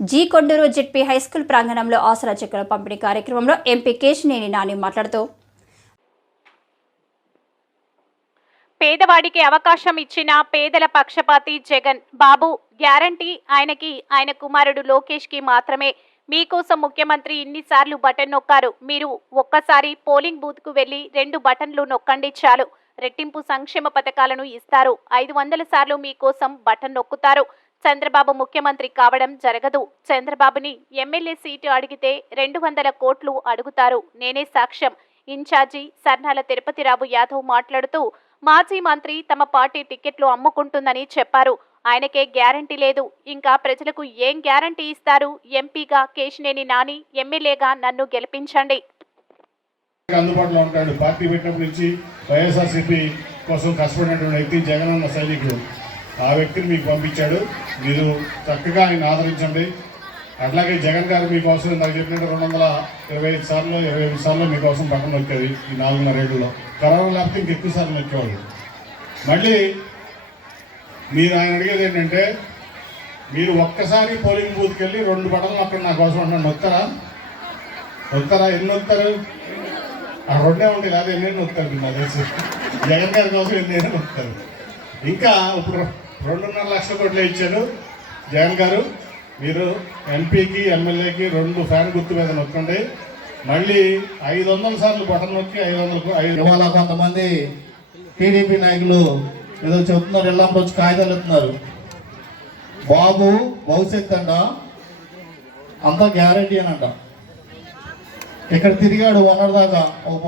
G Konduru ZP high school ప్రాంగణంలో ఆసరా చెక్కుల పంపిణీ కార్యక్రమంలో ఎంపీ కేశినేని నాని మాట్లాడుతూ పేదవాడికి అవకాశం ఇచ్చిన పేదల పక్షపాతి జగన్ బాబు గ్యారంటీ ఆయనకి ఆయన కుమారుడు లోకేష్ కి మాత్రమే. మీకోసం ముఖ్యమంత్రి ఇన్నిసార్లు బటన్ నొక్కారు. మీరు ఒక్కసారి పోలింగ్ బూత్ కు వెళ్లి 2 బటన్లు నొక్కండి చాలు. రెట్టింపు సంక్షేమ పథకాలను ఇస్తారు. 500 సార్లు మీకోసం బటన్ నొక్కుతారు. చంద్రబాబు ముఖ్యమంత్రి కావడం జరగదు. చంద్రబాబుని ఎమ్మెల్యే సీటు అడిగితే 200 కోట్లు అడుగుతారు. నేనే సాక్ష్యం. ఇన్ఛార్జి సర్నాల తిరుపతిరావు యాదవ్ మాట్లాడుతూ మాజీ మంత్రి తమ పార్టీ టికెట్లు అమ్ముకుంటుందని చెప్పారు. ఆయనకే గ్యారంటీ లేదు. ఇంకా ప్రజలకు ఏం గ్యారంటీ ఇస్తారు? ఎంపీగా కేశినేని నాని, ఎమ్మెల్యేగా నన్ను గెలిపించండి. అందుబాటులో ఉంటాడు. పార్టీ పెట్టినప్పటి నుంచి వైఎస్ఆర్సీపీ కోసం కష్టపడినటువంటి వ్యక్తి జగనన్న సైనికుడు. ఆ వ్యక్తిని మీకు పంపించాడు. మీరు చక్కగా ఆయన ఆదరించండి. అట్లాగే జగన్ గారు మీకోసం నాకు చెప్పినట్టు 225 సార్లు 25 సార్లు మీకోసం పక్కన నొక్కేది ఈ 4.5 ఏళ్ళలో. కరోనా లేకపోతే ఇంకెక్కువ సార్లు నొక్కేవాళ్ళు. మళ్ళీ మీరు ఆయన అడిగేది ఏంటంటే, మీరు ఒక్కసారి పోలింగ్ బూత్కి వెళ్ళి 2 బటన్లు అక్కడ నా కోసం అంటున్నాను. నొక్కుతారా? ఎన్ని నొక్కుతారు? ఆ 2 ఉంటాయి లేదా ఎన్ని నొక్కుతారు? నాకు తెలిసి జగన్ గారి కోసం ఎన్ని నొక్కుతారు. ఇంకా ఇప్పుడు 2.5 లక్షల కోట్లు ఇచ్చారు జగన్ గారు. మీరు ఎంపీకి ఎమ్మెల్యేకి 2 ఫ్యాన్ గుర్తు మీద నొక్కండి. మళ్ళీ 500 సార్లు బటన్ నొక్కి 500. ఇవాళ కొంతమంది టీడీపీ నాయకులు ఏదో చెప్తున్నారు, ఎల్లం రోజు కాగితాలు ఇస్తున్నారు. బాబు భవిష్యత్తు అంట, అంతా గ్యారంటీ అని అంట. ఇక్కడ తిరిగాడు వనరుదాకా. ఒక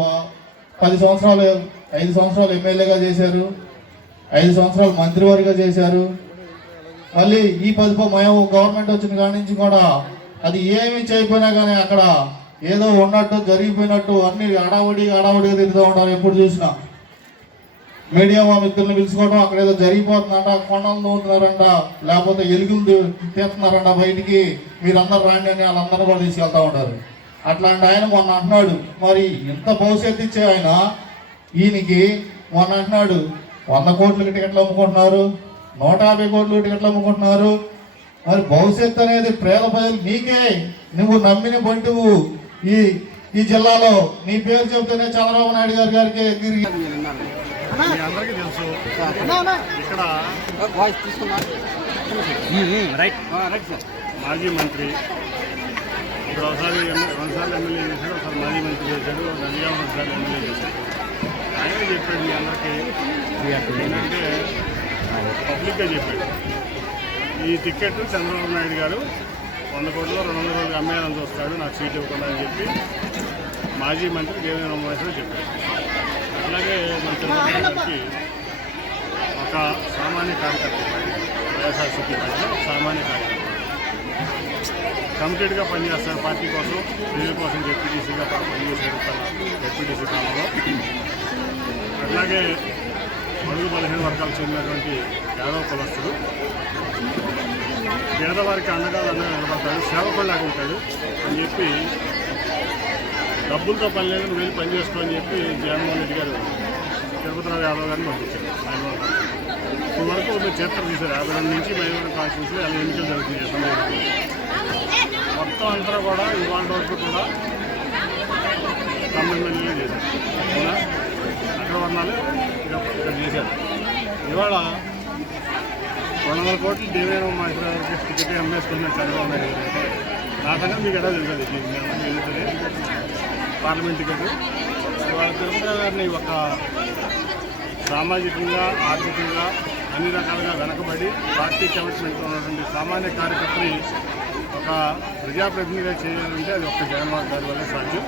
10 సంవత్సరాలు 5 సంవత్సరాలు ఎమ్మెల్యేగా చేశారు, 5 సంవత్సరాలు మంత్రివర్గంగా చేశారు. మళ్ళీ ఈ 10 మేము గవర్నమెంట్ వచ్చిన కాడి నుంచి కూడా అది ఏమి చేయకపోయినా కానీ అక్కడ ఏదో ఉన్నట్టు జరిగిపోయినట్టు అన్ని అడావుడిగా తిరుగుతూ ఉంటారు. ఎప్పుడు చూసినా మీడియా మిత్రులను పిలుచుకోవడం, అక్కడ ఏదో జరిగిపోతుందంట, కొండలు నవ్వుతున్నారంట, లేకపోతే ఎలుగులు తీస్తున్నారంట బయటికి, మీరందరూ రాండి అని వాళ్ళందరూ కూడా తీసుకెళ్తూ ఉంటారు. అట్లాంటి ఆయన మొన్న అంటున్నాడు, మరి ఇంత భవిష్యత్తు ఇచ్చే ఆయన ఈయనకి మొన్న అంటున్నాడు 100 కోట్లకి టికెట్లు అమ్ముకుంటున్నారు, 150 కోట్ల టికెట్లు అమ్ముకుంటున్నారు. మరి భవిష్యత్తు అనేది పేద ప్రజలు నీకే, నువ్వు నమ్మిన బంటువు ఈ జిల్లాలో నీ పేరు చెబితేనే చంద్రబాబు నాయుడు గారికి తిరిగి. అందరికీ తెలుసు ఇక్కడ మాజీ మంత్రి ఇప్పుడు ఒకసారి 2 సార్లు ఎమ్మెల్యే చేశాడు, ఒకసారి మాజీ మంత్రి చేశాడు, 2 సార్లు ఎమ్మెల్యే చేశాడు. ఆయనే చెప్పాడు మీ అందరికీ ఏంటంటే పబ్లిక్గా చెప్పాడు, ఈ టికెట్ చంద్రబాబు నాయుడు గారు 100 కోట్లు 200 కోట్లు అమ్మేయాలని చూస్తాడు, నాకు సీట్ ఇవ్వకుండా అని చెప్పి మాజీ మంత్రి దేవేంద్ర ఉమామహేశ్వరరావు చెప్పాడు. అట్లాగే మన తిరుపతి గారికి ఒక సామాన్య కార్యకర్త, వైఎస్ఆర్సీపీ పార్టీలో ఒక సామాన్య కార్యకర్త కమిటెడ్గా పనిచేస్తాడు పార్టీ కోసం, ప్రజల కోసం జెడ్పీటీసీగా పనిచేసాడు తన జెడ్పీటీసీ కాలంలో. అట్లాగే బడుగు బలహీన వర్గాలకు చెందినటువంటి యాదవ కులస్తుడు, పేదవారికి అండగా నిలబడతాడు, సేవకుల్లాగా ఉంటాడు అని చెప్పి, డబ్బులతో పని లేదు, నువ్వు వెళ్ళి పని చేసుకో అని చెప్పి జగన్మోహన్ రెడ్డి గారు తిరుపతిరావు యాదవ్ గారిని పంపించారు. ఇప్పుడు వరకు మీరు చరిత్ర తీశారు. 52 నుంచి మైనారిటీ కాన్స్టిట్యూన్సీలో అలా ఎన్నికలు జరుగుతుంది. మొత్తం అంతా కూడా ఇవాళ వరకు కూడా ఎమ్మెల్యేలు చేశారు. అవునా? అగ్రవర్ణాలు ఇక్కడ చేశారు. ఇవాళ 200 కోట్లు దేవేంద్ర ఉమామహేశ్వరరావుకి టికెట్ అమ్మేసుకున్నాడు చంద్రబాబు నాయుడు గారు. నాకన్నా మీకు ఎలా తెలుస్తుంది వెళ్తుంది పార్లమెంట్ టికెట్. ఇవాళ తిరుపతిరావు గారిని ఒక సామాజికంగా ఆర్థికంగా అన్ని రకాలుగా వెనకబడి పార్టీ కమిట్మెంట్తో ఉన్నటువంటి సామాన్య కార్యకర్తని ఒక ప్రజాప్రతినిధిగా చేయాలంటే అది ఒక్క జగన్మోహన్ గారి వల్ల సాధ్యం.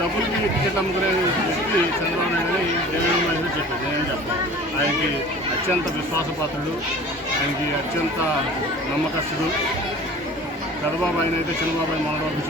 డబ్బులకి టికెట్ అమ్ముకునే వ్యక్తి చంద్రబాబు నాయుడు అని దేవేంద్ర ఉమామహేశ్వరరావు చెప్పారు. నేనేం చెప్పాను, ఆయనకి అత్యంత విశ్వాసపాత్రుడు, ఆయనకి అత్యంత నమ్మకస్తుడు. పెద్దబాబు ఆయన అయితే చిన్నబాబు మనబాబు